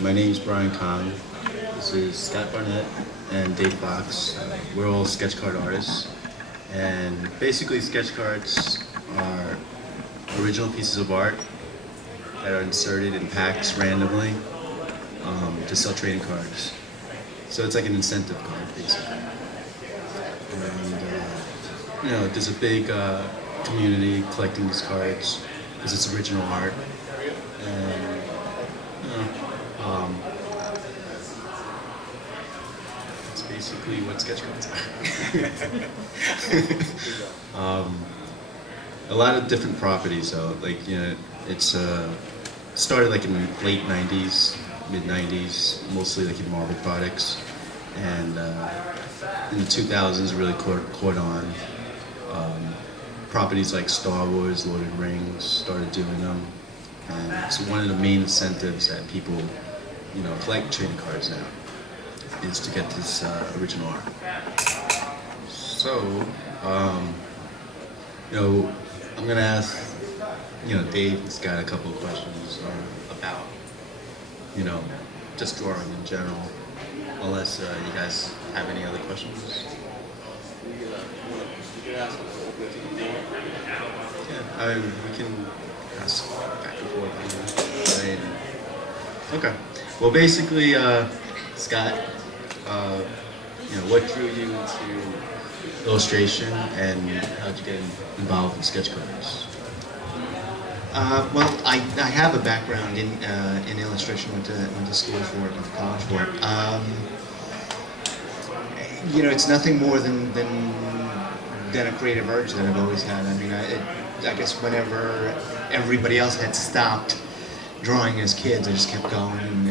My name's Brian Kong. This is Scott Barnett and Dave Fox. We're all sketch card artists. And basically sketch cards are original pieces of art that are inserted in packs randomly to sell trading cards. So it's like an incentive card, basically. And there's a big community collecting these cards because it's original art. And that's basically what sketch cards are. A lot of different properties, though. It's started like in late '90s, mid '90s, mostly like in Marvel products, and in the 2000s really caught on. Properties like Star Wars, Lord of the Rings started doing them, and it's one of the main incentives that people, collect trading cards now, is to get this original art. So, I'm gonna ask, Dave has got a couple of questions about, just drawing in general, unless you guys have any other questions. Yeah, we can ask back and forth. Okay. Well, basically, Scott, what drew you to illustration, and how'd you get involved in sketch cards? Well, I have a background in illustration. Went to school for it, went to college for it. It's nothing more than a creative urge that I've always had. I mean, I guess whenever everybody else had stopped drawing as kids, I just kept going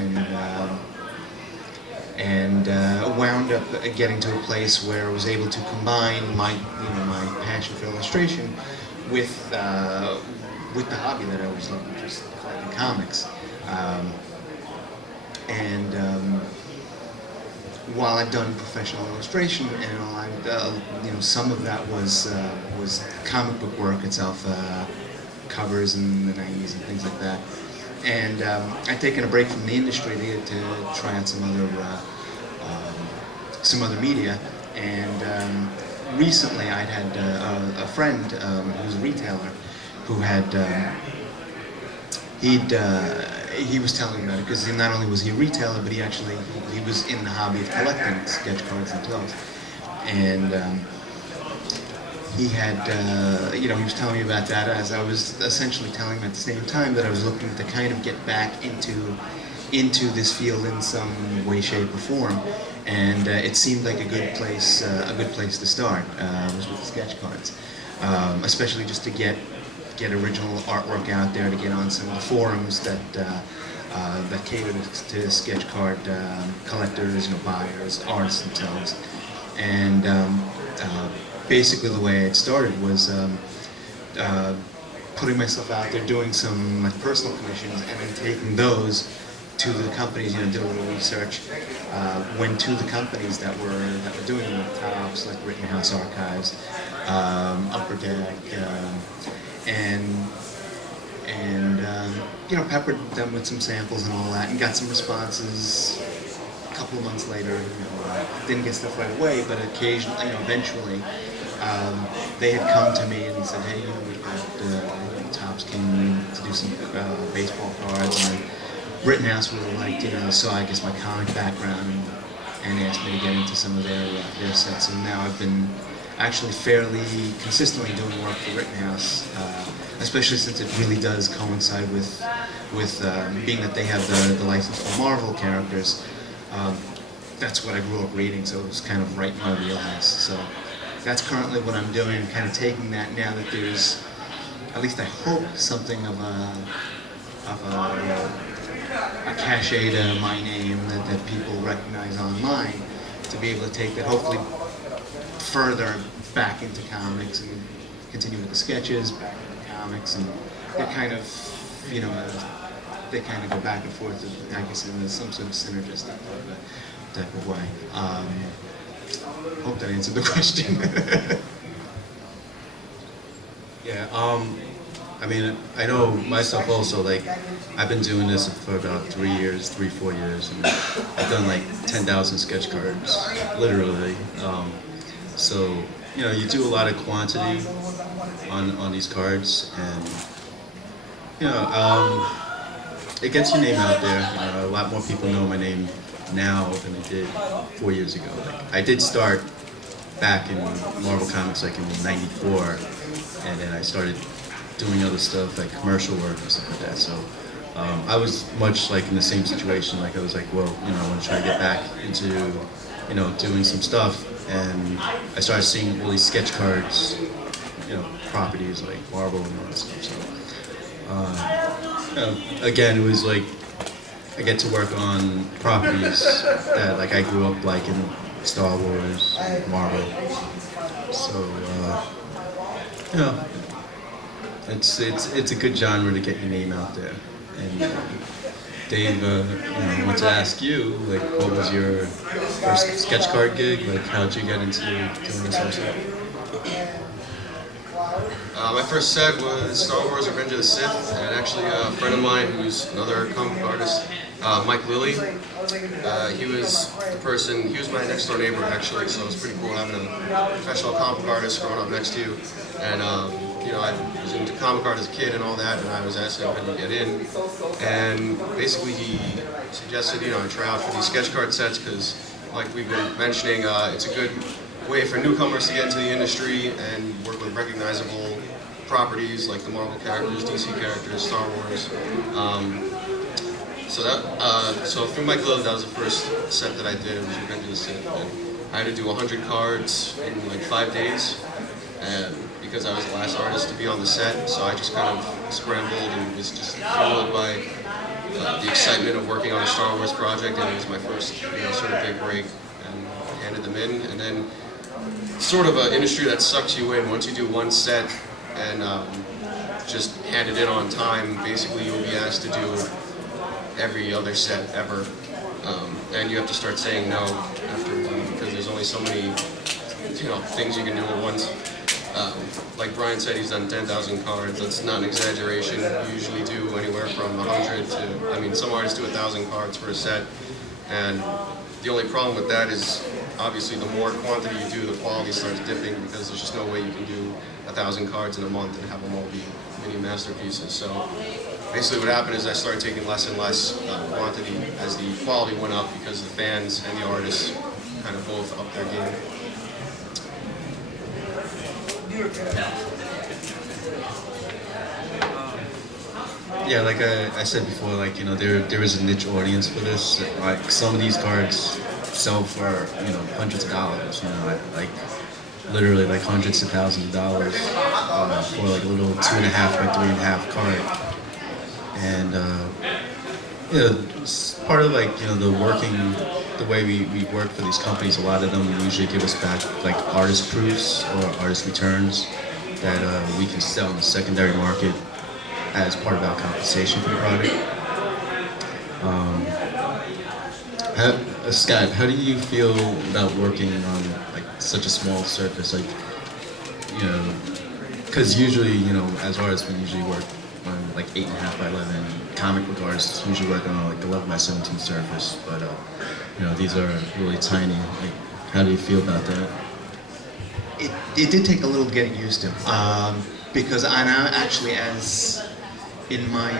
and wound up getting to a place where I was able to combine my passion for illustration with the hobby that I always loved, which was collecting comics. While I've done professional illustration and all, some of that was comic book work itself, covers in the '90s and things like that. And I'd taken a break from the industry to try out some other media. And recently, I'd had a friend who was a retailer who had he was telling me about it, because not only was he a retailer, but he was in the hobby of collecting sketch cards themselves. And he had, he was telling me about that, as I was essentially telling him at the same time that I was looking to kind of get back into this field in some way, shape, or form. And it seemed like a good place to start was with sketch cards, especially just to get original artwork out there, to get on some of the forums that cater to sketch card collectors, buyers, artists themselves. And basically the way it started was putting myself out there, doing some personal commissions, and then taking those to the companies, did a little research, went to the companies that were doing the tops, like Rittenhouse Archives, Upper Deck, and peppered them with some samples and all that, and got some responses. A couple of months later, didn't get stuff right away, but occasionally, eventually, they had come to me and said, "Hey, we've got Tops came to do some baseball cards," and Rittenhouse really liked, saw I guess my comic background and asked me to get into some of their sets. And now I've been actually fairly consistently doing work for Rittenhouse, especially since it really does coincide with being that they have the license for Marvel characters. That's what I grew up reading, so it was kind of right in my wheelhouse. So that's currently what I'm doing, kind of taking that now that there's, at least I hope, something of a cachet to my name that people recognize online, to be able to take that hopefully further back into comics and continue with the sketches, back into comics, and they kind of, they kind of go back and forth, I guess, in some sort of synergistic type of way. Hope that answered the question. Yeah. I mean, I know myself also, like, I've been doing this for about 3 years, 4 years, and I've done like 10,000 sketch cards, literally. So, you know, you do a lot of quantity on these cards, and, you know, it gets your name out there. You know, a lot more people know my name now than they did 4 years ago. Like, I did start back in Marvel Comics like in '94, and then I started doing other stuff like commercial work and stuff like that. So I was much like in the same situation. Like I was like, well, you know, I want to try to get back into, you know, doing some stuff, and I started seeing all these sketch cards, you know, properties like Marvel and all that stuff. So you know, again, it was like I get to work on properties that like I grew up liking, Star Wars, Marvel. So you know, it's a good genre to get your name out there. And Dave, you know, I want to ask you, like, what was your first sketch card gig? Like, how did you get into doing this also? My first set was Star Wars Revenge of the Sith, and actually a friend of mine who's another comic book artist, Mike Lilly, he was my next door neighbor actually, so it was pretty cool having a professional comic book artist growing up next to you. And you know, I was into comic art as a kid and all that, and I was asking him how to get in. And basically he suggested, you know, I try out for these sketch card sets because, like we've been mentioning, it's a good way for newcomers to get into the industry and work with recognizable properties like the Marvel characters, DC characters, Star Wars. So through Mike Love, that was the first set that I did. It was Revenge of the Sith. And I had to do 100 cards in like 5 days, and because I was the last artist to be on the set, so I just kind of scrambled and was just fueled by the excitement of working on a Star Wars project, and it was my first, you know, sort of big break, and handed them in. And then sort of an industry that sucks you in once you do one set and just hand it in on time. Basically, you'll be asked to do every other set ever, and you have to start saying no after one because there's only so many, you know, things you can do at once. Like Brian said, he's done 10,000 cards. That's not an exaggeration. You usually do anywhere from 100 to, I mean, some artists do 1,000 cards for a set, and the only problem with that is obviously the more quantity you do, the quality starts dipping because there's just no way you can do 1,000 cards in a month and have them all be mini masterpieces. So basically what happened is I started taking less and less quantity as the quality went up because the fans and the artists kind of both upped their game. Yeah, like I said before, like, you know, there is a niche audience for this. Like some of these cards sell for, you know, hundreds of dollars. You know, like literally like hundreds of thousands of dollars for like a little 2.5 by 3.5 card. And you know, it's part of like, you know, the way we work for these companies. A lot of them usually give us back like artist proofs or artist returns that we can sell in the secondary market as part of our compensation for the product. Scott, how do you feel about working on like such a small surface? Like, you know, because usually, you know, as artists, we usually work on like 8.5 by 11. Comic book artists usually work on like 11 by 17 surface, but you know, these are really tiny. Like, how do you feel about that? It did take a little getting used to, because I now actually, as in my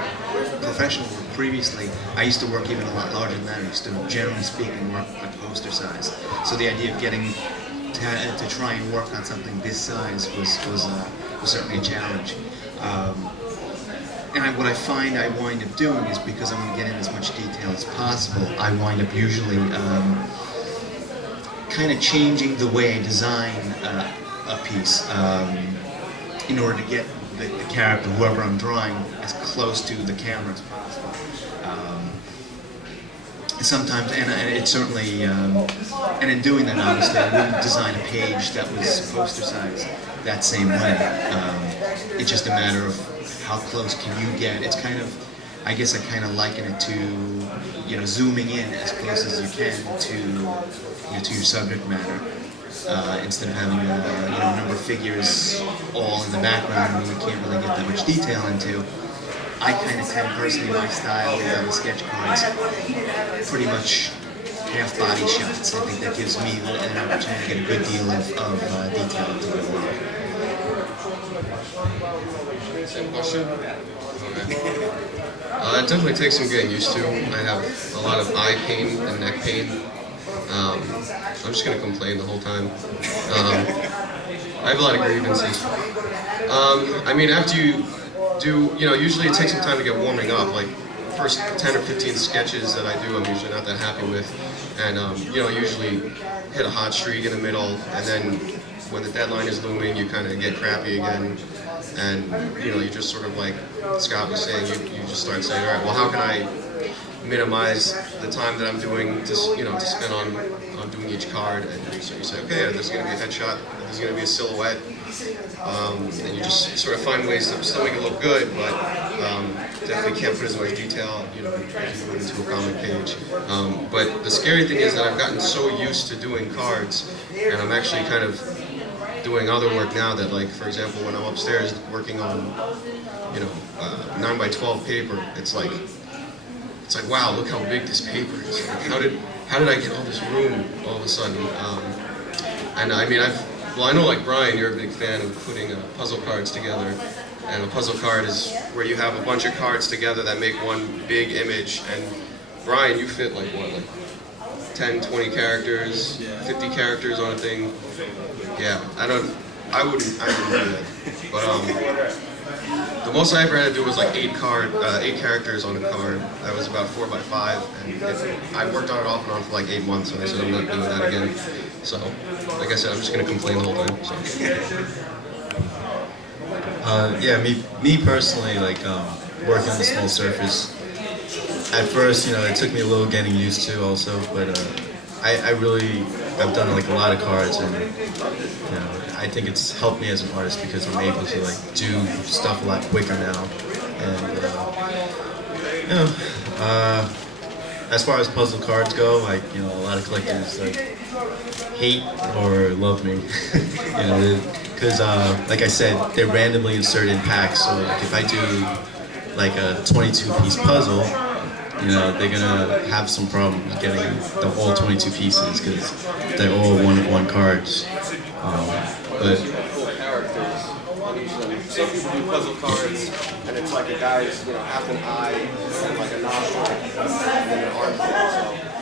professional work previously, I used to work even a lot larger than that. I used to, generally speaking, work at poster size. So the idea of getting to try and work on something this size was certainly a challenge. And what I find I wind up doing is, because I want to get in as much detail as possible, I wind up usually kind of changing the way I design a piece in order to get the character, whoever I'm drawing, as close to the camera as possible. Sometimes, and it certainly, and in doing that, obviously, I wouldn't design a page that was poster size that same way. It's just a matter of how close can you get. It's kind of, I guess I kind of liken it to, you know, zooming in as close as you can to, you know, to your subject matter. instead of having a number of figures all in the background where we can't really get that much detail into. I kind of tend personally, my style is on the sketch cards, pretty much half body shots. I think that gives me an opportunity to get a good deal of detail into the work. Same question? Okay. It definitely takes some getting used to. I have a lot of eye pain and neck pain. I'm just going to complain the whole time. I have a lot of grievances. I mean, after you do, usually it takes some time to get warming up. Like, first 10 or 15 sketches that I do, I'm usually not that happy with. And, usually hit a hot streak in the middle, and then when the deadline is looming, you kind of get crappy again. And, you just sort of like Scott was saying, you just start saying, all right, well, how can I minimize the time that I'm doing to spend on doing each card? And so you say, okay, there's going to be a headshot, there's going to be a silhouette, and you just sort of find ways to still make it look good, but definitely can't put as much detail, as you would into a comic page. But the scary thing is that I've gotten so used to doing cards, and I'm actually kind of doing other work now that, like, for example, when I'm upstairs working on, 9x12 paper, it's like, wow, look how big this paper is. Like, how did I get all this room all of a sudden? And I mean, I know, like Brian, you're a big fan of putting puzzle cards together, and a puzzle card is where you have a bunch of cards together that make one big image. And Brian, you fit like 10, 20 characters, 50 characters on a thing. Yeah, I wouldn't do that. But the most I ever had to do was like 8 characters on a card. That was about 4x5, and I worked on it off and on for like 8 months, and I said I'm not doing that again. So, like I said, I'm just gonna complain the whole time. So. Yeah, me personally, like working on a small surface. At first, it took me a little getting used to also, but I've done like a lot of cards, and I think it's helped me as an artist because I'm able to like do stuff a lot quicker now. And as far as puzzle cards go, like a lot of collectors like hate or love me, because like I said, they're randomly inserted in packs. So like if I do like a 22-piece puzzle, they're gonna have some problems getting all 22 pieces because they're all one cards. But characters on each of them. Some people do puzzle cards, and it's like a guy's, half an eye and like a nostril and then an armpit.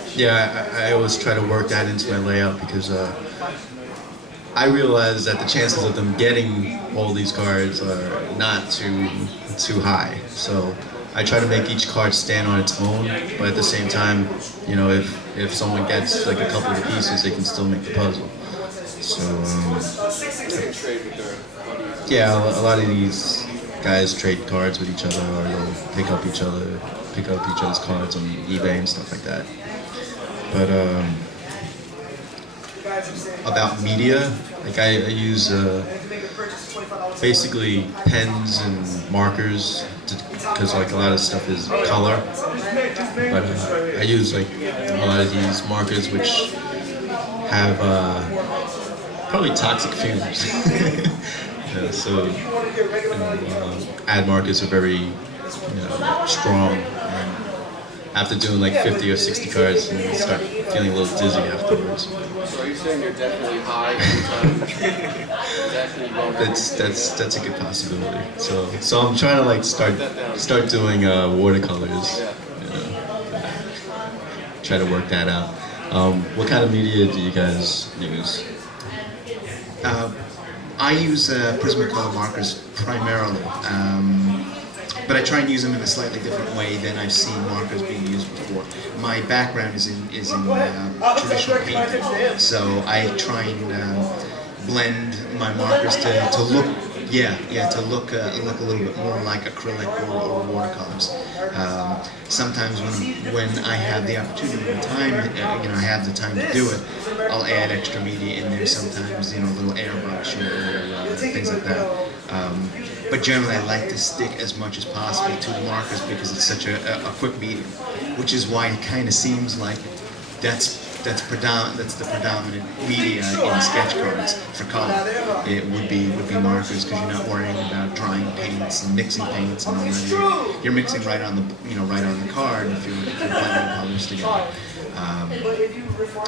So. yeah, I always try to work that into my layout because I realize that the chances of them getting all these cards are not too high. So I try to make each card stand on its own, but at the same time, if someone gets like a couple of pieces, they can still make the puzzle. So yeah, a lot of these guys trade cards with each other, or they'll pick up each other's cards on eBay and stuff like that. But about media, like I use basically pens and markers because like a lot of stuff is color. But I use like a lot of these markers which have probably toxic fumes. So ad markers are very strong. And after doing like 50 or 60 cards, you start feeling a little dizzy afterwards. So are you saying you're definitely high every time? That's a good possibility. So I'm trying to like start doing watercolors. Try to work that out. What kind of media do you guys use? I use Prismacolor markers primarily, but I try and use them in a slightly different way than I've seen markers being used before. My background is in traditional painting, so I try and blend my markers to look to look a little bit more like acrylic or watercolors. Sometimes when I have the opportunity and time, I have the time to do it, I'll add extra media in there. Sometimes, a little airbrush or things like that. But generally, I like to stick as much as possible to the markers because it's such a quick medium, which is why it kind of seems like that's that's the predominant media in sketch cards for color. It would be markers, because you're not worrying about drying paints and mixing paints and all that. You're mixing right on the right on the card if you're blending colors together.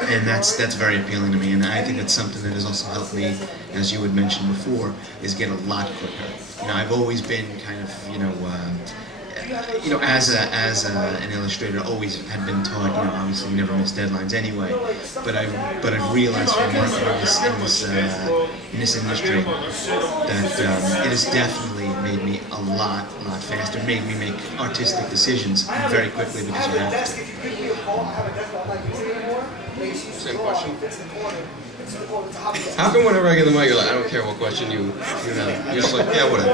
And that's very appealing to me, and I think that's something that has also helped me, as you had mentioned before, is get a lot quicker. I've always been kind of as an illustrator, always had been taught, obviously never miss deadlines anyway. But I've realized from working in this industry that it has definitely made me a lot faster. Made me make artistic decisions very quickly because you have to. Same question. How come whenever I get the mic, you're like, I don't care what question you have. You're just like, yeah, whatever.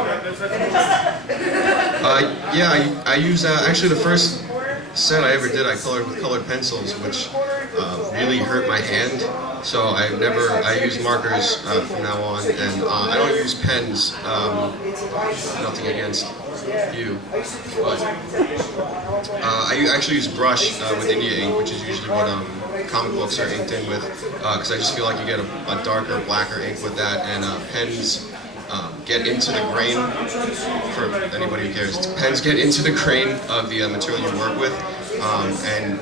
Yeah, I use, actually the first set I ever did, I colored with colored pencils, which really hurt my hand. So I use markers from now on, and I don't use pens, nothing against you, but I actually use brush with India ink, which is usually what comic books are inked in with, because I just feel like you get a darker, blacker ink with that, and pens get into the grain, for anybody who cares, pens get into the grain of the material you work with, and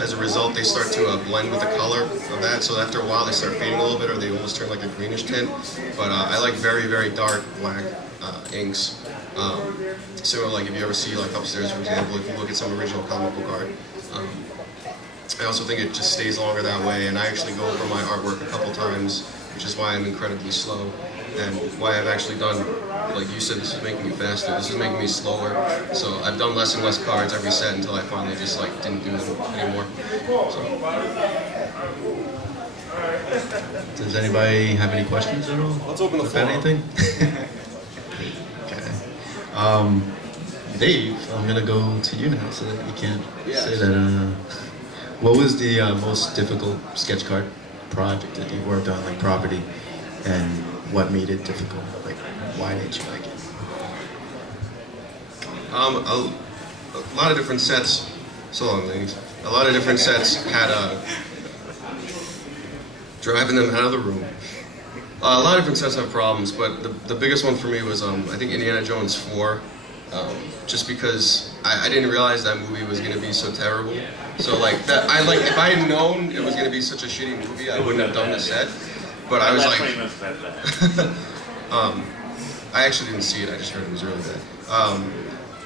as a result they start to blend with the color of that, so after a while they start fading a little bit, or they almost turn like a greenish tint, but I like very, very dark black inks. So like if you ever see like upstairs, for example, if you look at some original comic book art, I also think it just stays longer that way, and I actually go over my artwork a couple times, which is why I'm incredibly slow, and why I've actually done, like you said, this is making me faster, this is making me slower, so I've done less and less cards every set until I finally just like didn't do them anymore. So. Does anybody have any questions at all? Let's open the floor. About anything? Okay. Dave, I'm gonna go to you now so that you can't say that. What was the most difficult sketch card project that you worked on, like property, and what made it difficult? Like, why didn't you like it? A lot of different sets. So long, ladies. A lot of different sets had driving them out of the room. A lot of different sets have problems, but the biggest one for me was I think Indiana Jones 4. Just because I didn't realize that movie was gonna be so terrible. So like that, if I had known it was gonna be such a shitty movie, I wouldn't have done the set. But I was like, I actually didn't see it. I just heard it was really bad.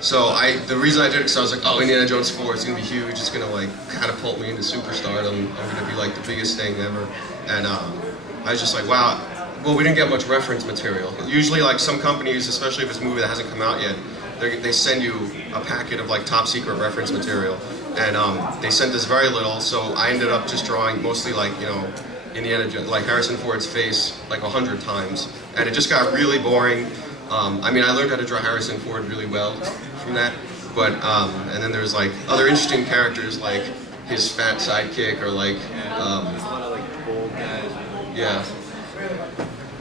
So the reason I did it because I was like, oh, Indiana Jones 4, it's gonna be huge. It's gonna like catapult me into superstardom. I'm gonna be like the biggest thing ever. And I was just like, wow. Well, we didn't get much reference material. Usually, like some companies, especially if it's a movie that hasn't come out yet, they send you a packet of like top secret reference material, and they sent us very little. So I ended up just drawing mostly like Indiana Jones, like Harrison Ford's face like 100 times, and it just got really boring. I mean, I learned how to draw Harrison Ford really well from that, but and then there's like other interesting characters like his fat sidekick, or like there's a lot of like bold guys. yeah.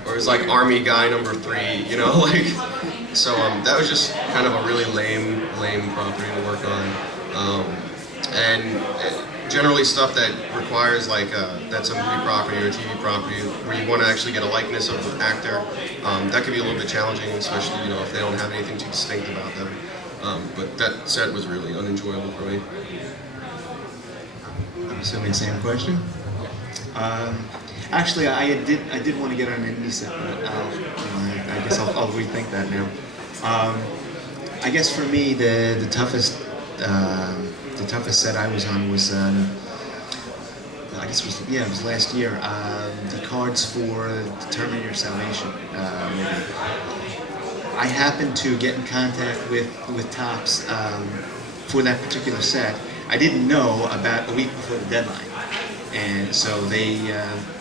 Or his like army guy number 3, like, so that was just kind of a really lame property to work on, and generally stuff that requires like that's a movie property or a TV property where you want to actually get a likeness of the actor, that can be a little bit challenging, especially if they don't have anything too distinct about them. But that set was really unenjoyable for me. I'm assuming same question. Actually, I did want to get on an indie set, but I guess I'll rethink that now. I guess for me, the toughest set I was on was I guess it was last year. The cards for Determine Your Salvation movie. I happened to get in contact with Topps for that particular set. I didn't know about a week before the deadline. And so they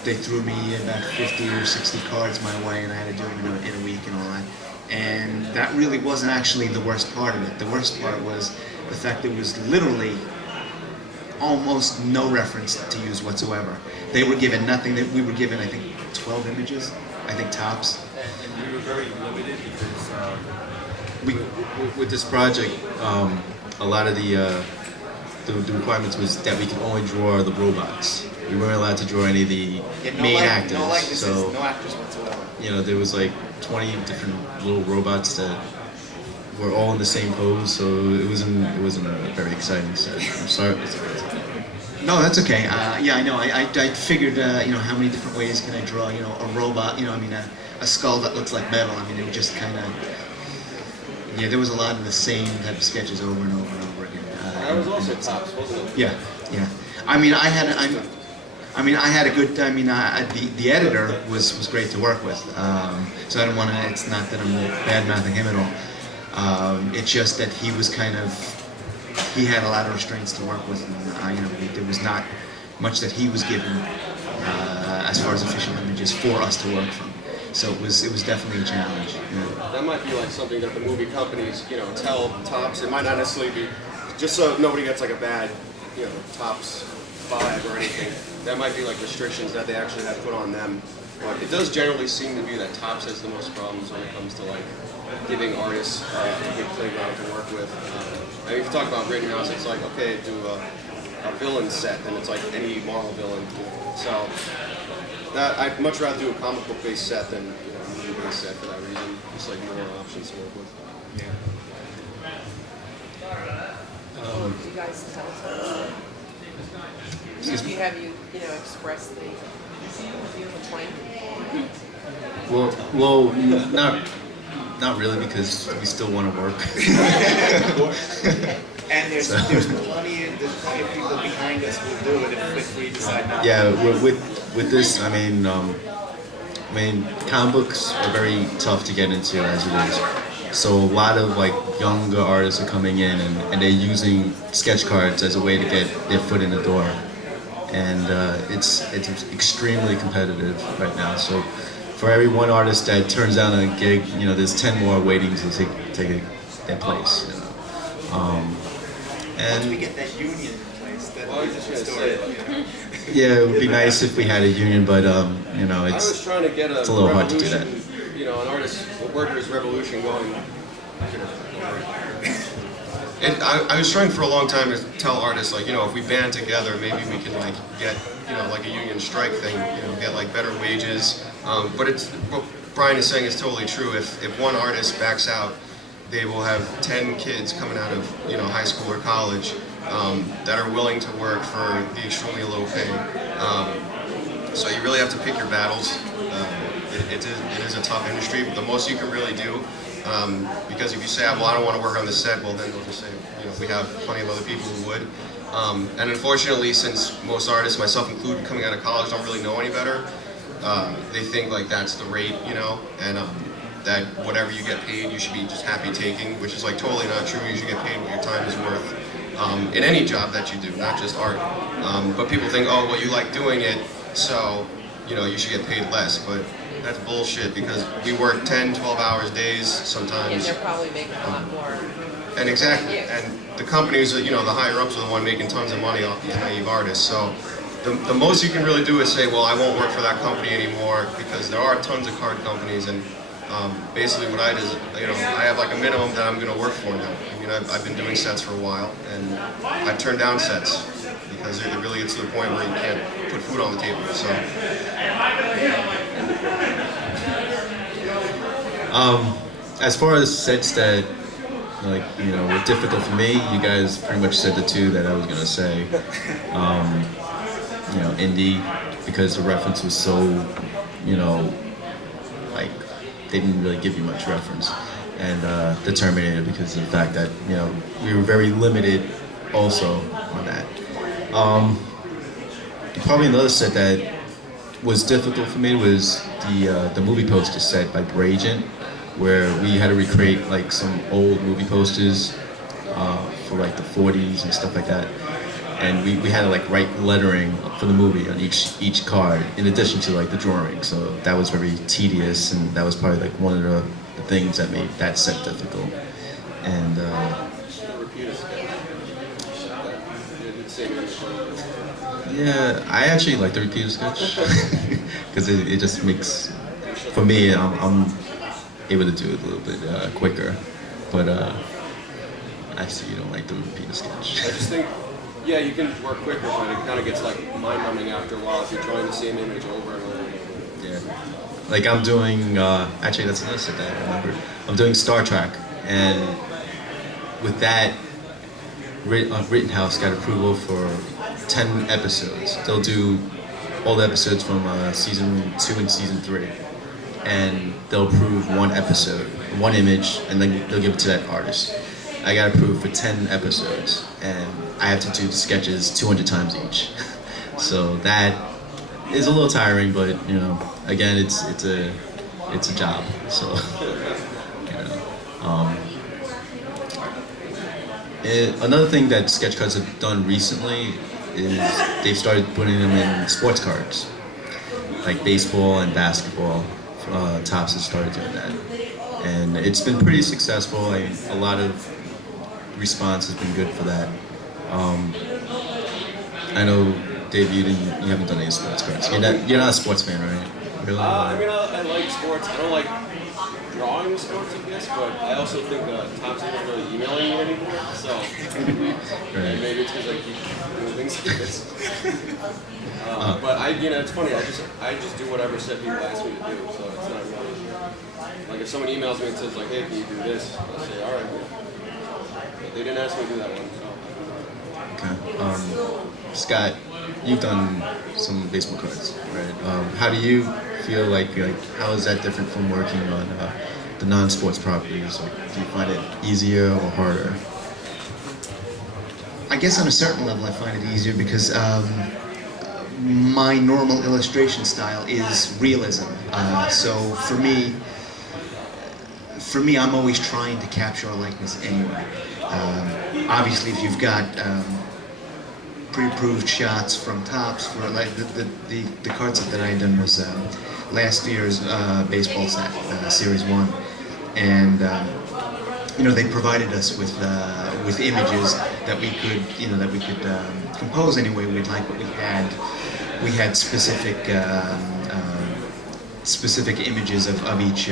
threw me about 50 or 60 cards my way, and I had to do them in a week and all that. And that really wasn't actually the worst part of it. The worst part was the fact that it was literally almost no reference to use whatsoever. They were given nothing. We were given, I think, 12 images. I think tops. And we were very limited because with this project, a lot of the requirements was that we could only draw the robots. we weren't allowed to draw any of the main actors. No likenesses, So no actors whatsoever. you know, there was like 20 different little robots that were all in the same pose. So it wasn't a very exciting set. I'm sorry. No, that's okay. Yeah, I know. I figured, you know, how many different ways can I draw, you know, a robot, you know, I mean, a skull that looks like metal. I mean, it would just kind of, yeah, there was a lot of the same type of sketches over and over and over again. That was also Tops, wasn't it? Yeah, yeah. I mean, I had a good. I mean, the editor was great to work with. So I don't want to. It's not that I'm bad mouthing him at all. It's just that he was kind of. He had a lot of restraints to work with, and you know, there was not much that he was given as far as official images for us to work from. So it was definitely a challenge. Yeah. That might be like something that the movie companies, you know, tell Tops. It might not necessarily be just so nobody gets like a bad, you know, Tops vibe or anything. That might be like restrictions that they actually have put on them. But it does generally seem to be that Tops has the most problems when it comes to like giving artists a good playground to work with. I mean, if you talk about Rittenhouse, it's like, okay, do a villain set, then it's like any Marvel villain. So that I'd much rather do a comic book based set than, you know, a movie based set for that reason. Just like more options to work with. Yeah. Well, do you guys tell us? Do you have you know, express the complaint? Well, not really, because we still want to work. And there's plenty of people behind us who will do it if we decide not. Yeah, with this, I mean, comic books are very tough to get into as it is. So a lot of like younger artists are coming in and they're using sketch cards as a way to get their foot in the door, and it's extremely competitive right now. So for every one artist that turns down a gig, you know, there's 10 more waiting to take their place. You know? Once we And get that union in place, that Well, I was just gonna story. say, You know. yeah, it would be nice if we had a union, but you know, I was it's trying to get it's a little hard to do that. You know, an artist, a workers' revolution going. And I was trying for a long time to tell artists, like, you know, if we band together, maybe we can like get, you know, like a union strike thing, you know, get like better wages. But it's what Brian is saying is totally true. If one artist backs out, they will have 10 kids coming out of, you know, high school or college that are willing to work for the extremely low pay. So you really have to pick your battles. It is a tough industry, but the most you can really do, because if you say, well, I don't want to work on this set, well, then they'll just say, you know, we have plenty of other people who would. And unfortunately, since most artists, myself included, coming out of college don't really know any better, they think like that's the rate, you know, and that whatever you get paid, you should be just happy taking, which is like totally not true. You should get paid what your time is worth in any job that you do, not just art. But people think, oh, well, you like doing it, so, you know, you should get paid less. But that's bullshit, because we work 10, 12 hours days sometimes. And they're probably making a lot more. And exactly, Yeah. and the companies, you know, the higher ups are the one making tons of money off these naive artists. So the most you can really do is say, well, I won't work for that company anymore, because there are tons of card companies, and basically what I do is, you know, I have like a minimum that I'm going to work for now. I mean, I've been doing sets for a while, and I've turned down sets because it really gets to the point where you can't put food on the table. So. As far as sets that, like, you know, were difficult for me, you guys pretty much said the two that I was gonna say. You know, indie, because the reference was so, you know, like, they didn't really give you much reference. And the Terminator, because of the fact that, you know, we were very limited also on that. Probably another set that was difficult for me was the movie poster set by Bragent, where we had to recreate like some old movie posters for like the 40s and stuff like that. And we had to like write lettering for the movie on each card, in addition to like the drawing. So that was very tedious, and that was probably like one of the things that made that set difficult. And yeah, I actually like the repeater sketch because it just makes, for me, I'm able to do it a little bit quicker. But I see you don't like the repeater sketch. I just think Yeah, you can work quicker, but it kind of gets like mind-numbing after a while if you're trying the same image over and over and over. Yeah. Like I'm doing, actually that's another set that I remember. I'm doing Star Trek, and with that, Rittenhouse got approval for 10 episodes. They'll do all the episodes from season 2 and season 3. And they'll approve one episode, one image, and then they'll give it to that artist. I got approved for 10 episodes, and I have to do the sketches 200 times each. So that is a little tiring, but you know, again, it's a job. So you know, another thing that sketch cards have done recently is they've started putting them in sports cards, like baseball and basketball. Topps has started doing that, and it's been pretty successful. A lot of response has been good for that. I know, Dave, you haven't done any sports cards. You're not a sports fan, right? Really? I mean, I like sports. I don't like drawing sports, I guess, but I also think Topps isn't really emailing me anymore, so Right. maybe it's because I keep doing things like this. But it's funny. I just do whatever said people ask me to do, so it's not really like if someone emails me and says like, "Hey, can you do this?" I'll say, "All right." But they didn't ask me to do that one, so. Okay. Scott, you've done some baseball cards, right? How do you feel like how is that different from working on the non-sports properties? Like, do you find it easier or harder? I guess on a certain level I find it easier because my normal illustration style is realism. So for me, I'm always trying to capture a likeness anyway. Obviously, if you've got pre-approved shots from Topps for like the card set that I had done was last year's baseball set, Series 1, and they provided us with images that we could compose any way we'd like, but we had specific images of each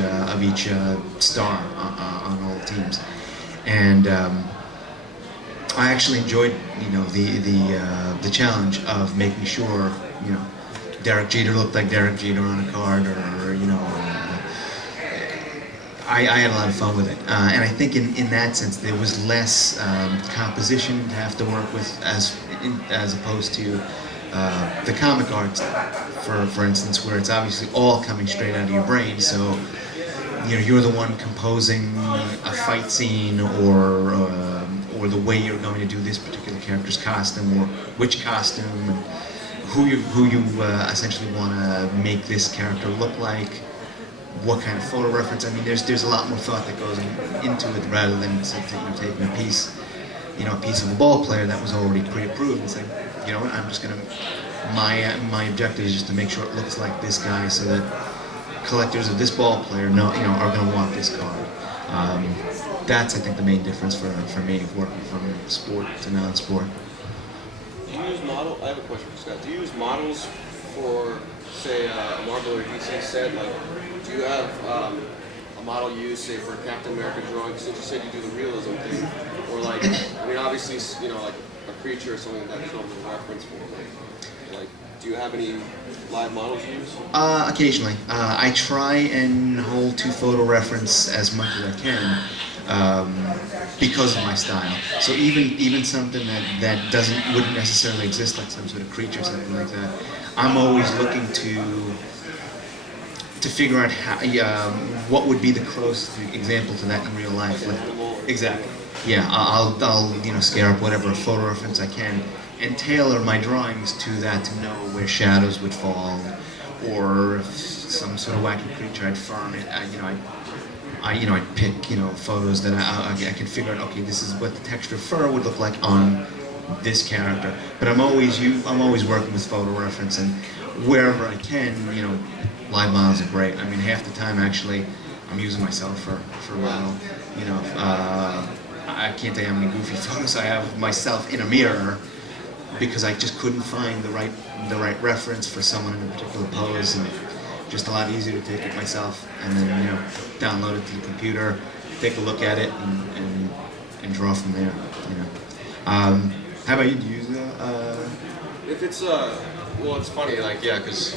star on all the teams, and I actually enjoyed the challenge of making sure Derek Jeter looked like Derek Jeter on a card, or I had a lot of fun with it, and I think in that sense there was less composition to have to work with as opposed to the comic art, for instance, where it's obviously all coming straight out of your brain. So you're the one composing a fight scene or the way you're going to do this particular character's costume, or which costume, and who you essentially want to make this character look like. What kind of photo reference? I mean, there's a lot more thought that goes into it rather than taking a piece of a ball player that was already pre-approved and saying, you know what, I'm just gonna. My objective is just to make sure it looks like this guy, so that collectors of this ball player are gonna want this card. That's, I think, the main difference for me of working from sport to non-sport. Do you use model? I have a question for Scott. Do you use models for, say, a Marvel or DC set? Like, do you have a model used, say, for a Captain America drawing? Since you said you do the realism thing, or like, I mean, obviously, like a creature or something that's sort of a reference for. Like, do you have any live models you use? Occasionally. I try and hold to photo reference as much as I can. Because of my style. So even something that wouldn't necessarily exist, like some sort of creature or something like that, I'm always looking to figure out how what would be the closest example to that in real life. Exactly. Yeah, I'll scare up whatever photo reference I can and tailor my drawings to that to know where shadows would fall, or if some sort of wacky creature I'd firm it. I'd pick photos that I can figure out. Okay, this is what the texture of fur would look like on this character. But I'm always working with photo reference, and wherever I can, live models are great. I mean, half the time actually, I'm using myself for a while. I can't tell you how many goofy photos I have of myself in a mirror because I just couldn't find the right reference for someone in a particular pose, and just a lot easier to take it myself and then download it to the computer, take a look at it, and draw from there. How about you? Do you use If it's well, it's funny, like yeah, because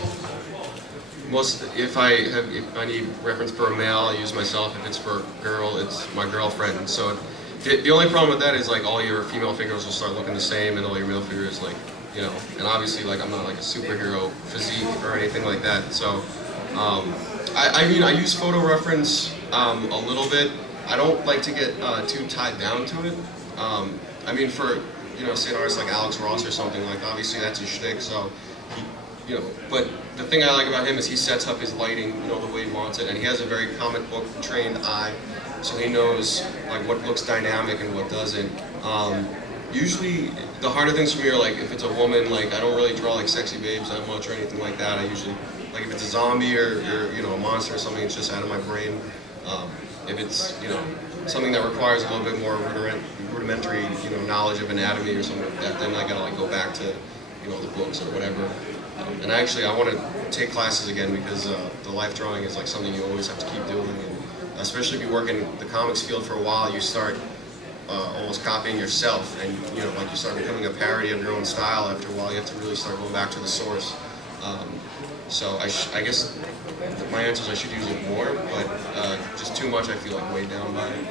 if I need reference for a male, I use myself. If it's for a girl, it's my girlfriend. So the only problem with that is like all your female figures will start looking the same, and all your male figures like and obviously like I'm not like a superhero physique or anything like that. So I mean I use photo reference a little bit. I don't like to get too tied down to it. I mean for say an artist like Alex Ross or something, like obviously that's his shtick, so but the thing I like about him is he sets up his lighting, the way he wants it, and he has a very comic book trained eye, so he knows like what looks dynamic and what doesn't. Usually the harder things for me are like if it's a woman, like I don't really draw like sexy babes that much or anything like that. I usually, like if it's a zombie or a monster or something, it's just out of my brain. If it's something that requires a little bit more rudimentary knowledge of anatomy or something like that, then I gotta like go back to the books or whatever. And actually I want to take classes again because the life drawing is like something you always have to keep doing, and especially if you work in the comics field for a while, you start almost copying yourself, and like you start becoming a parody of your own style. After a while you have to really start going back to the source. So I guess my answer is I should use it more, but just too much I feel like weighed down by it.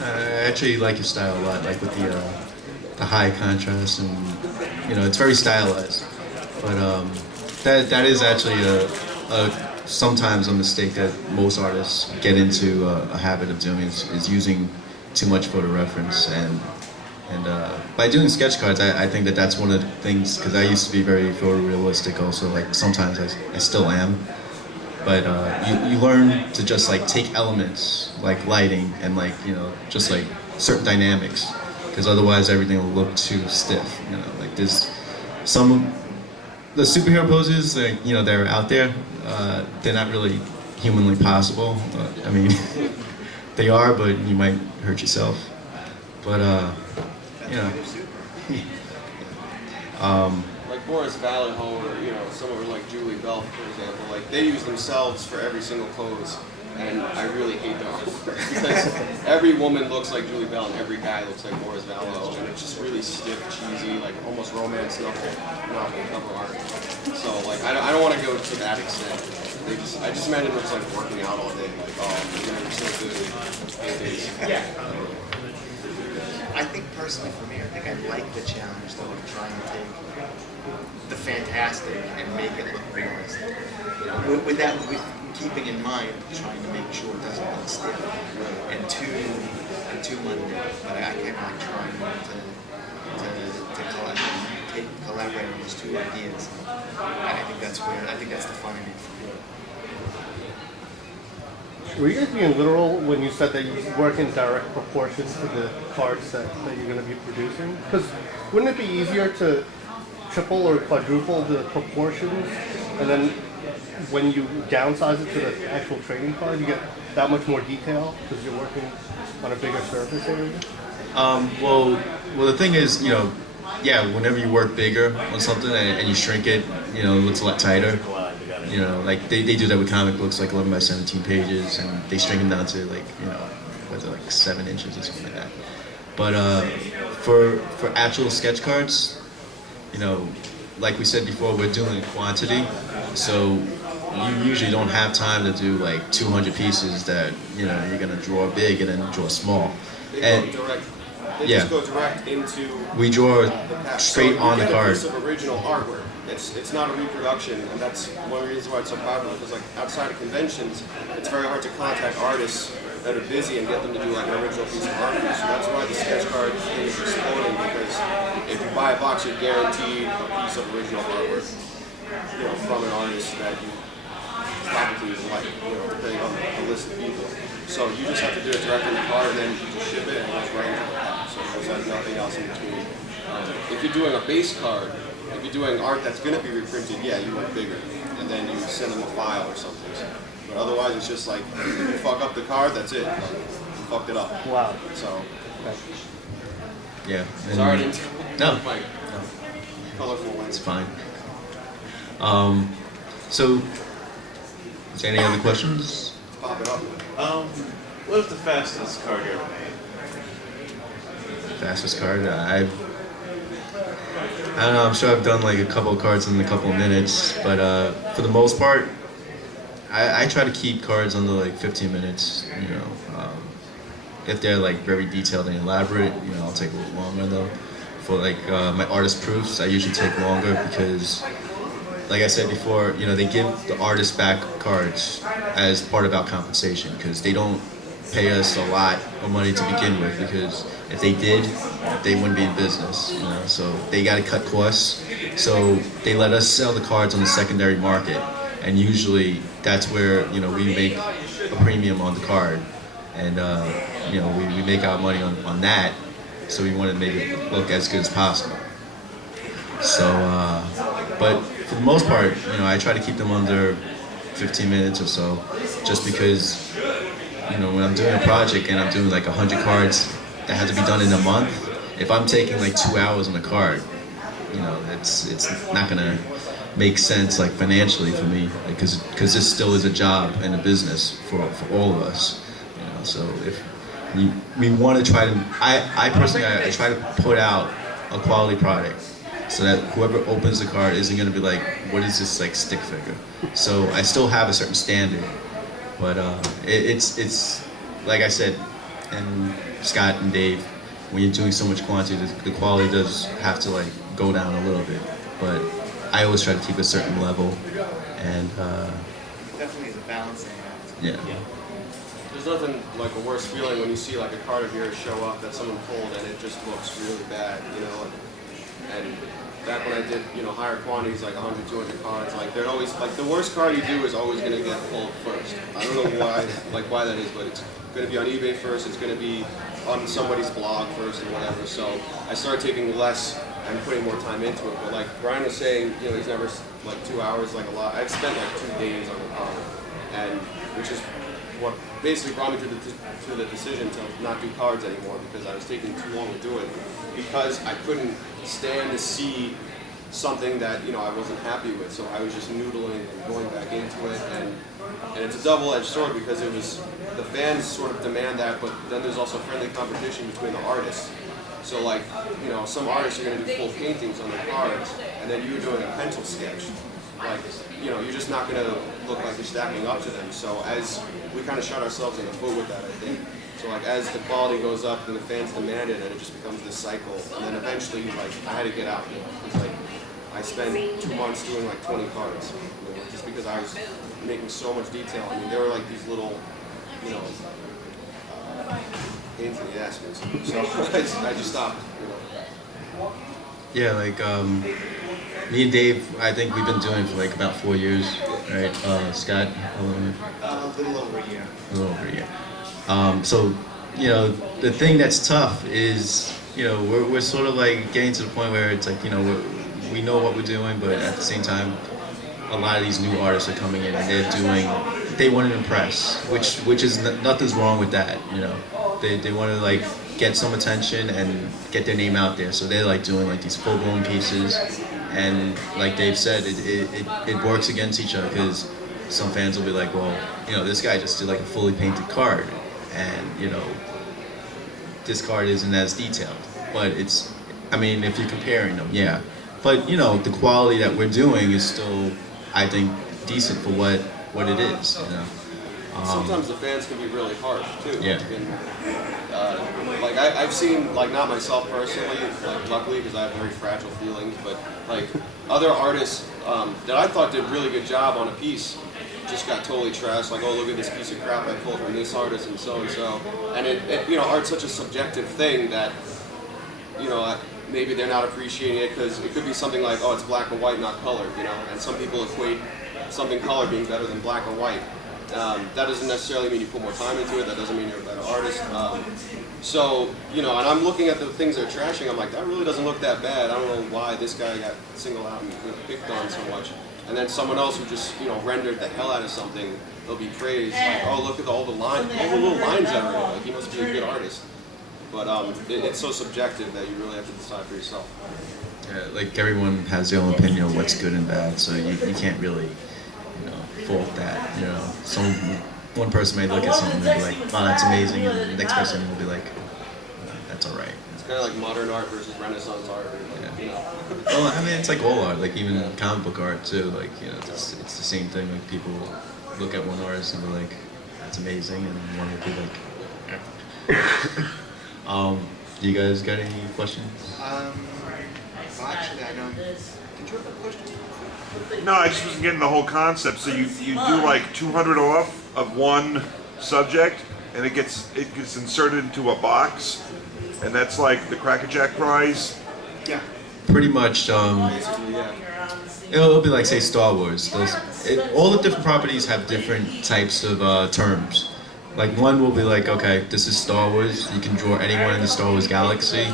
I actually like your style a lot, like with the high contrast, and it's very stylized. But that is actually sometimes a mistake that most artists get into a habit of doing is using too much photo reference, and by doing sketch cards, I think that's one of the things, because I used to be very photorealistic also, like sometimes I still am, but you learn to just like take elements like lighting and like just like certain dynamics, because otherwise everything will look too stiff. Like there's some the superhero poses that they're out there, they're not really humanly possible. I mean they are, but you might hurt yourself. But like Boris Vallejo or someone like Julie Bell, for example, like they use themselves for every single pose, and I really hate their artwork because every woman looks like Julie Bell and every guy looks like Boris Vallejo, and it's just really stiff, cheesy, like almost romance novel cover art. So like I don't want to go to that extent. I just imagine it's like working out all day, like you're so good at paintings. Yeah. I think personally for me, I think I like the challenge though of trying to take the fantastic and make it look realistic. With keeping in mind trying to make sure it doesn't look stiff and too mundane. But I kind of like trying to collaborate on those two ideas. And I think that's the fun in it for me. Were you guys being literal when you said that you work in direct proportion to the cards that you're going to be producing? Because wouldn't it be easier to triple or quadruple the proportions, and then when you downsize it to the actual trading card, you get that much more detail because you're working on a bigger surface area? Well, the thing is, whenever you work bigger on something and you shrink it, it looks a lot tighter. Like they do that with comic books, like 11 by 17 pages, and they shrink them down to like, like 7 inches or something like that. But for actual sketch cards, like we said before, we're doing quantity, so you usually don't have time to do like 200 pieces that you're gonna draw big and then draw small. They just go direct into. We draw straight so on the card. A piece of original artwork. It's not a reproduction, and that's one of the reasons why it's so popular. Because like outside of conventions, it's very hard to contact artists that are busy and get them to do like an original piece of art. So that's why the sketch card thing is exploding. Because if you buy a box, you're guaranteed a piece of original artwork, from an artist that you probably like, depending on the list of people. So you just have to do it directly in the card, and then you just ship it, and it's right now. So there's like nothing else in between. If you're doing a base card, if you're doing art that's going to be reprinted, yeah, you work bigger, and then you send them a file or something. But otherwise, it's just like, if you fuck up the card, that's it. Like, you fucked it up. Wow. So. Yeah. Sorry, I didn't. No. Colorful lens. It's fine. So, is there any other questions? Pop it up. What was the fastest card you ever made? fastest card. I don't know. I'm sure I've done like a couple of cards in a couple of minutes, but for the most part, I try to keep cards under like 15 minutes. You know, if they're like very detailed and elaborate, you know, I'll take a little longer though. For like my artist proofs, I usually take longer because, like I said before, you know, they give the artist back cards as part of our compensation because they don't pay us a lot of money to begin with, because if they did, they wouldn't be in business, you know, so they got to cut costs. So they let us sell the cards on the secondary market, and usually that's where, you know, we make a premium on the card, and you know, we make our money on that, so we want to make it look as good as possible. So but for the most part, you know, I try to keep them under 15 minutes or so, just because, you know, when I'm doing a project and I'm doing like 100 cards that have to be done in a month, if I'm taking like 2 hours on a card, you know, it's not gonna make sense like financially for me, because this still is a job and a business for all of us, you know. So if we want to try to, I personally, I try to put out a quality product, so that whoever opens the card isn't gonna be like, what is this like stick figure? So I still have a certain standard. But it's like I said, and Scott and Dave, when you're doing so much quantity, the quality does have to like go down a little bit. But I always try to keep a certain level, and Definitely is a balancing act. yeah. There's nothing like a worse feeling when you see like a card of yours show up that someone pulled and it just looks really bad, you know. And back when I did, you know, higher quantities, like 100, 200 cards, like they're always, like the worst card you do is always going to get pulled first. I don't know why that is, but it's going to be on eBay first, it's going to be on somebody's blog first and whatever. So I started taking less and putting more time into it. But like Brian was saying, you know, he's never, like 2 hours, like a lot. I've spent like 2 days on the card, and which is what basically brought me to the decision to not do cards anymore, because I was taking too long to do it, because I couldn't stand to see something that, you know, I wasn't happy with. So I was just noodling and going back into it, and it's a double-edged sword, because it was, the fans sort of demand that, but then there's also friendly competition between the artists. So like, you know, some artists are going to do full paintings on their cards, and then you're doing a pencil sketch. Like, you know, you're just not going to look like you're stacking up to them. So as we kind of shot ourselves in the foot with that, I think. So like as the quality goes up and the fans demand it, and it just becomes this cycle. And then eventually, like, I had to get out. Because like I spent 2 months doing like 20 cards, you know, just because I was making so much detail. I mean, they were like these little, you know, pains in the ass, basically. So I just stopped, you know. Yeah, like me and Dave, I think we've been doing it for like about 4 years, right? Scott, how long? A little over a year. A little over a year. So, you know, the thing that's tough is, you know, we're sort of like getting to the point where it's like, you know, we know what we're doing, but at the same time, a lot of these new artists are coming in and they want to impress, which is nothing's wrong with that, you know. They want to like get some attention and get their name out there, so they're like doing like these full-blown pieces, and like Dave said, it works against each other, because some fans will be like, well, you know, this guy just did like a fully painted card, and you know, this card isn't as detailed, but it's, I mean, if you're comparing them, yeah, but you know, the quality that we're doing is still, I think, decent for what it is, you know. Sometimes the fans can be really harsh too. Yeah. And, like I've seen, like not myself personally, like luckily because I have very fragile feelings, but like other artists that I thought did a really good job on a piece just got totally trashed. Like, oh, look at this piece of crap I pulled from this artist and so and so. And it you know, art's such a subjective thing that, you know, maybe they're not appreciating it because it could be something like, oh, it's black and white, not colored, you know. And some people equate something colored being better than black and white. That doesn't necessarily mean you put more time into it. That doesn't mean you're a better artist. So, you know, and I'm looking at the things they're trashing. I'm like, that really doesn't look that bad. I don't know why this guy got singled out and picked on so much. And then someone else who just, you know, rendered the hell out of something, they'll be praised. Like, oh, look at all the lines, all the little lines that are in it. Like, he must be a good artist. But it's so subjective that you really have to decide for yourself. Yeah, like everyone has their own opinion of what's good and bad, so you can't really, you know, fault that. You know, one person may look at something and be like, "Wow, that's amazing," and the next person will be like, "That's all right." kind of like modern art versus Renaissance art. You know. Well, I mean, it's like all art, like even comic book art too. Like it's the same thing. Like people look at one artist and be like, "That's amazing," and one will be like, "Do you guys got any questions?" Well, actually, I don't. Did you have a question? No, I just wasn't getting the whole concept. So you do like 200 off of one subject, and it gets inserted into a box, and that's like the Crackerjack prize. Yeah. Pretty much. Basically, yeah. It'll be like, say, Star Wars. All the different properties have different types of terms. Like one will be like, okay, this is Star Wars. You can draw anyone in the Star Wars galaxy,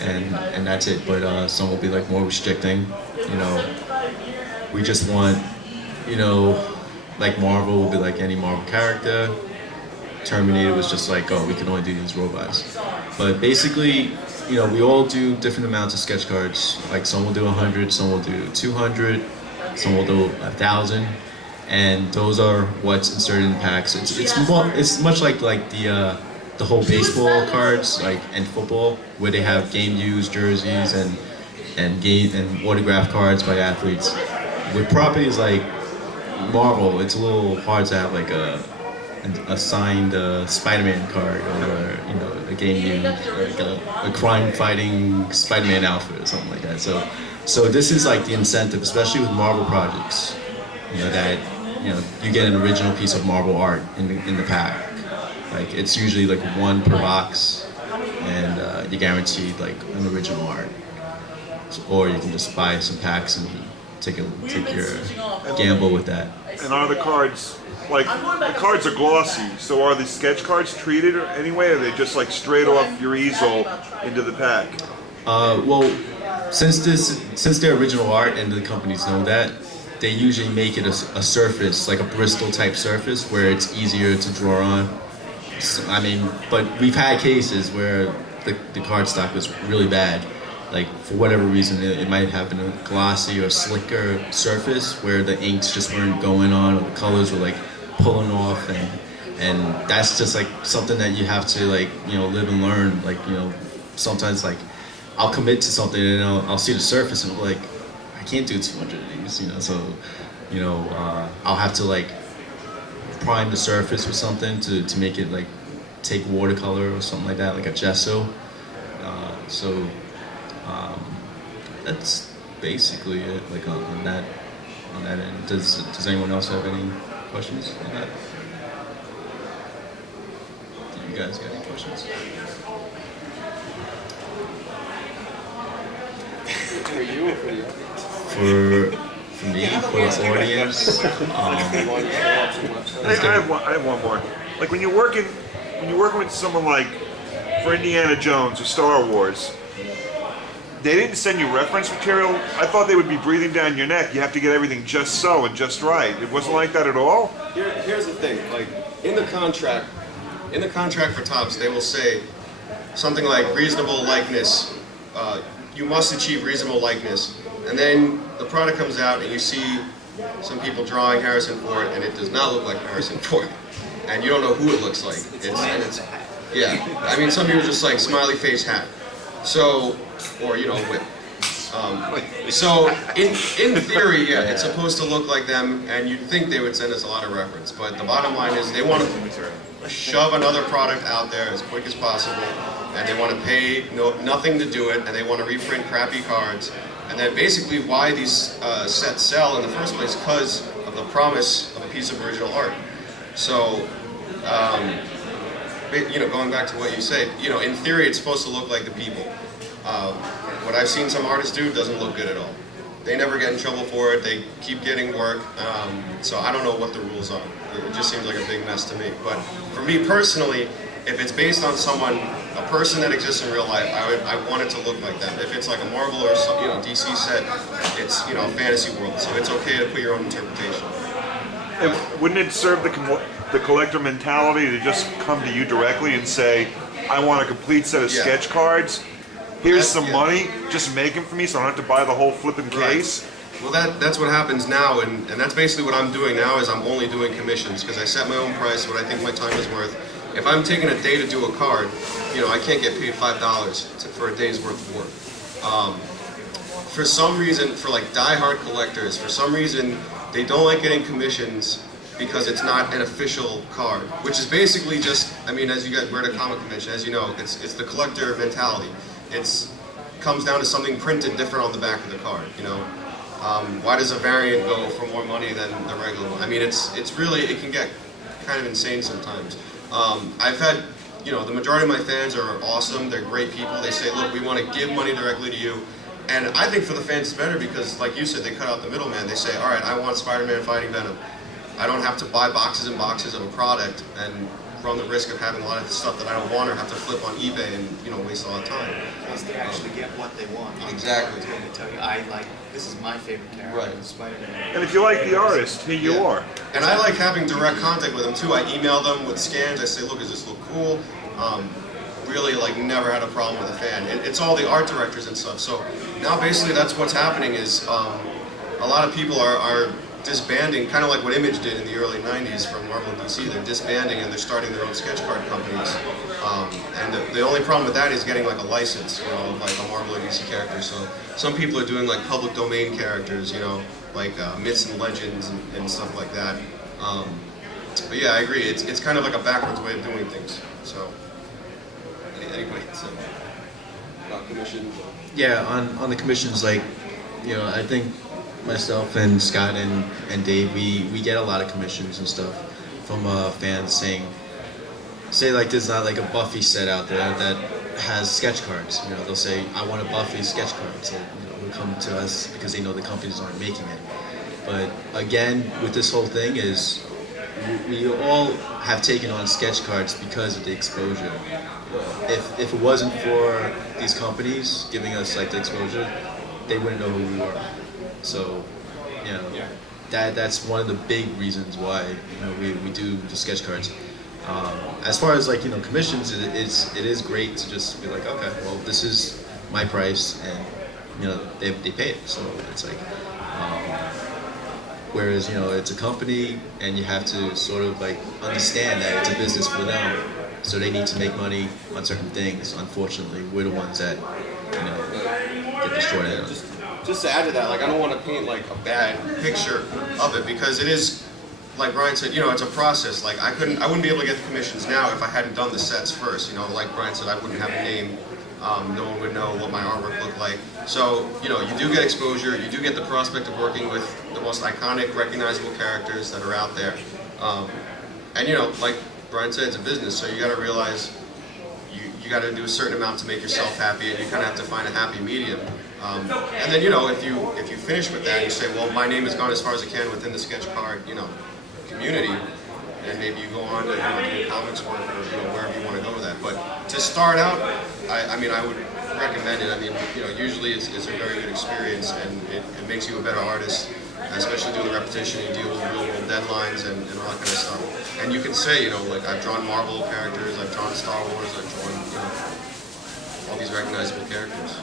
and that's it. But some will be like more restricting. You know, we just want, you know, like Marvel will be like any Marvel character. Terminator was just like, oh, we can only do these robots. But basically, you know, we all do different amounts of sketch cards. Like some will do 100, some will do 200, some will do 1,000, and those are what's inserted in packs. It's much like the whole baseball cards, like and football, where they have game used jerseys and autograph cards by athletes. With properties like Marvel, it's a little hard to have like a signed Spider-Man card or you know a game used like a crime-fighting Spider-Man outfit or something like that. So this is like the incentive, especially with Marvel projects. You know that you get an original piece of Marvel art in the pack. Like it's usually like one per box, and you're guaranteed like an original art. Or you can just buy some packs and take your gamble with that. And are the cards like the cards are glossy? So are the sketch cards treated anyway? Or are they just like straight off your easel into the pack? Well, since they're original art and the companies know that, they usually make it a surface, like a Bristol type surface, where it's easier to draw on. So, I mean, but we've had cases where the card stock was really bad. Like for whatever reason, it might have been a glossy or slicker surface where the inks just weren't going on, or the colors were like pulling off, and that's just like something that you have to like live and learn. Like sometimes like I'll commit to something and I'll see the surface and be like, I can't do 200 of these, so I'll have to like prime the surface with something to make it like take watercolor or something like that, like a gesso. That's basically it. Like on that end. Does anyone else have any questions on that? Do you guys got any questions? For you or for the For me, for the audience, I have one more. Like when you're working with someone like for Indiana Jones or Star Wars, they didn't send you reference material. I thought they would be breathing down your neck. You have to get everything just so and just right. It wasn't like that at all. Here's the thing, like in the contract for Topps, they will say something like reasonable likeness. You must achieve reasonable likeness, and then the product comes out and you see some people drawing Harrison Ford, and it does not look like Harrison Ford, and you don't know who it looks like. Yeah, I mean some people just like smiley face hat. So, or whip. So in theory, yeah, it's supposed to look like them, and you'd think they would send us a lot of reference. But the bottom line is they want to shove another product out there as quick as possible, and they want to pay nothing to do it, and they want to reprint crappy cards. And then basically why these sets sell in the first place, because of the promise of a piece of original art. So, going back to what you said, in theory it's supposed to look like the people. What I've seen some artists do doesn't look good at all. They never get in trouble for it. They keep getting work. So I don't know what the rules are. It just seems like a big mess to me. But for me personally, if it's based on a person that exists in real life, I want it to look like them. If it's like a Marvel or DC set, it's a fantasy world. So it's okay to put your own interpretation. And wouldn't it serve the collector mentality to just come to you directly and say, I want a complete set of sketch cards. Here's some money, just make them for me so I don't have to buy the whole flipping case. Well, that's what happens now, and that's basically what I'm doing now is I'm only doing commissions because I set my own price, what I think my time is worth, if I'm taking a day to do a card, you know, I can't get paid $5 for a day's worth of work. For some reason, for like die-hard collectors, for some reason, they don't like getting commissions because it's not an official card, which is basically just, I mean, as you guys, we're at a comic convention, as you know, it's the collector mentality. It's comes down to something printed different on the back of the card, you know. Why does a variant go for more money than the regular one? I mean, it's really, it can get kind of insane sometimes. I've had, you know, the majority of my fans are awesome, they're great people, they say, look, we want to give money directly to you. And I think for the fans it's better because, like you said, they cut out the middleman. They say, all right, I want Spider-Man fighting Venom. I don't have to buy boxes and boxes of a product and run the risk of having a lot of stuff that I don't want or have to flip on eBay and, you know, waste a lot of time. Plus they actually get what they want. Exactly. It's going to tell you, this is my favorite character, Right. Spider-Man. And if you like the artist, here you Yeah. are. And I like having direct contact with them too. I email them with scans. I say, look, does this look cool? Really, like, never had a problem with a fan. It's all the art directors and stuff. So now basically that's what's happening is a lot of people are disbanding, kind of like what Image did in the early 90s from Marvel and DC. They're disbanding and they're starting their own sketch card companies. And the only problem with that is getting like a license, you know, like a Marvel or DC character. So some people are doing like public domain characters, you know, like myths and legends and stuff like that. But yeah, I agree. It's kind of like a backwards way of doing things. So anyway, so about commissions. Yeah, on the commissions, like, you know, I think myself and Scott and Dave, we get a lot of commissions and stuff from fans saying, say like there's not like a Buffy set out there that has sketch cards. You know, they'll say, I want a Buffy sketch card. So, you know, they'll come to us because they know the companies aren't making it. But again, with this whole thing is, we all have taken on sketch cards because of the exposure. If it wasn't for these companies giving us like the exposure, they wouldn't know who we were. So, you know, that's one of the big reasons why, you know, we do the sketch cards. As far as like, you know, commissions, it is great to just be like, okay, well, this is my price, and, you know, they pay it. So it's like, whereas, you know, it's a company and you have to sort of like understand that it's a business for them. So they need to make money on certain things. Unfortunately, we're the ones that, you know, get the short end. Just to add to that, like, I don't want to paint like a bad picture of it because it is, like Brian said, you know, it's a process. Like I wouldn't be able to get the commissions now if I hadn't done the sets first. You know, like Brian said, I wouldn't have a name. No one would know what my artwork looked like. So, you know, you do get exposure. You do get the prospect of working with the most iconic, recognizable characters that are out there. And, you know, like Brian said, it's a business, so you got to realize you got to do a certain amount to make yourself happy, and you kind of have to find a happy medium. And then, you know, if you finish with that, and you say, well, my name has gone as far as it can within the sketch card, you know, community, and maybe you go on to, you know, do comics work or, you know, wherever you want to go with that. But to start out, I mean, I would recommend it. I mean, you know, usually it's a very good experience, and it makes you a better artist, especially doing the repetition. You deal with real world deadlines and all that kind of stuff. And you can say, you know, like, I've drawn Marvel characters, I've drawn Star Wars, I've drawn, you know, all these recognizable characters. So.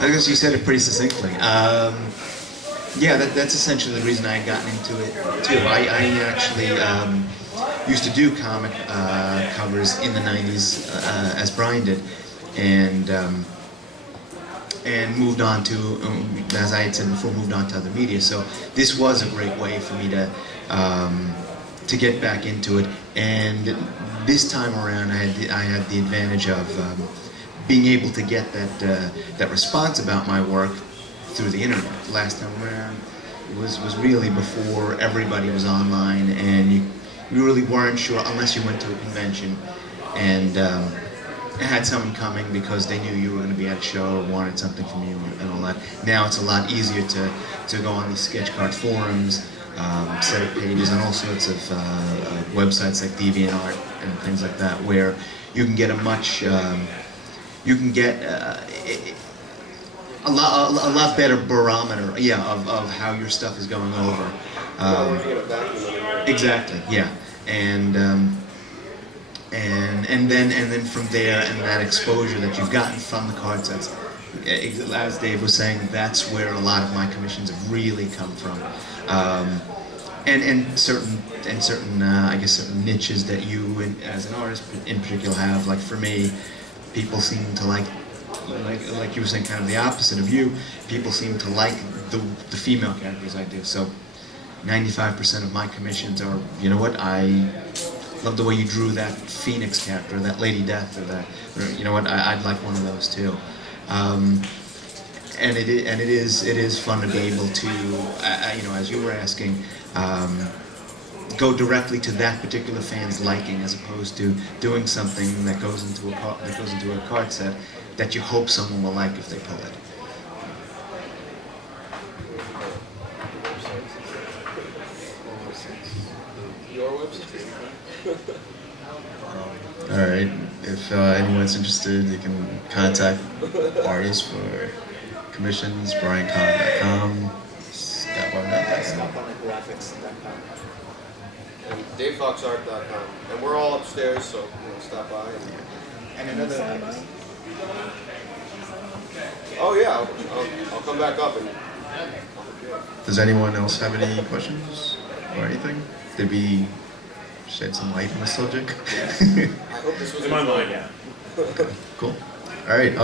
I guess you said it pretty succinctly. Yeah, that's essentially the reason I had gotten into it too. I actually used to do comic covers in the 90s, as Brian did, and moved on to, as I had said before, moved on to other media. So this was a great way for me to get back into it. And this time around, I had the advantage of being able to get that response about my work through the internet. Last time around, it was really before everybody was online, and you really weren't sure unless you went to a convention and had someone coming because they knew you were going to be at a show or wanted something from you and all that. Now it's a lot easier to go on these sketch card forums, set up pages, and all sorts of websites like DeviantArt and things like that, where you can get a much you can get a lot better barometer, of how your stuff is going over. Exactly, yeah, and then from there, and that exposure that you've gotten from the card sets, as Dave was saying, that's where a lot of my commissions have really come from. And certain I guess certain niches that you as an artist in particular have. Like for me, people seem to like you were saying, kind of the opposite of you. People seem to like the female characters I do. So 95% of my commissions are, you know what, I love the way you drew that Phoenix character, that Lady Death, or you know what, I'd like one of those too. And it is fun to be able to, you know, as you were asking, go directly to that particular fan's liking, as opposed to doing something that goes into a card set that you hope someone will like if they pull it. Your website. All right. If anyone's interested, you can contact artists for commissions. BrianCon.com. ScottBarnettGraphics.com. And DaveFoxArt.com. And we're all upstairs, so stop by. And another. Oh yeah, I'll come back up and. Does anyone else have any questions or anything? Did we shed some light on the subject? I hope this was In my mind, yeah. Cool. All right.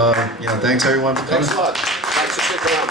Thanks everyone for coming. Thanks a lot. Thanks for sticking around.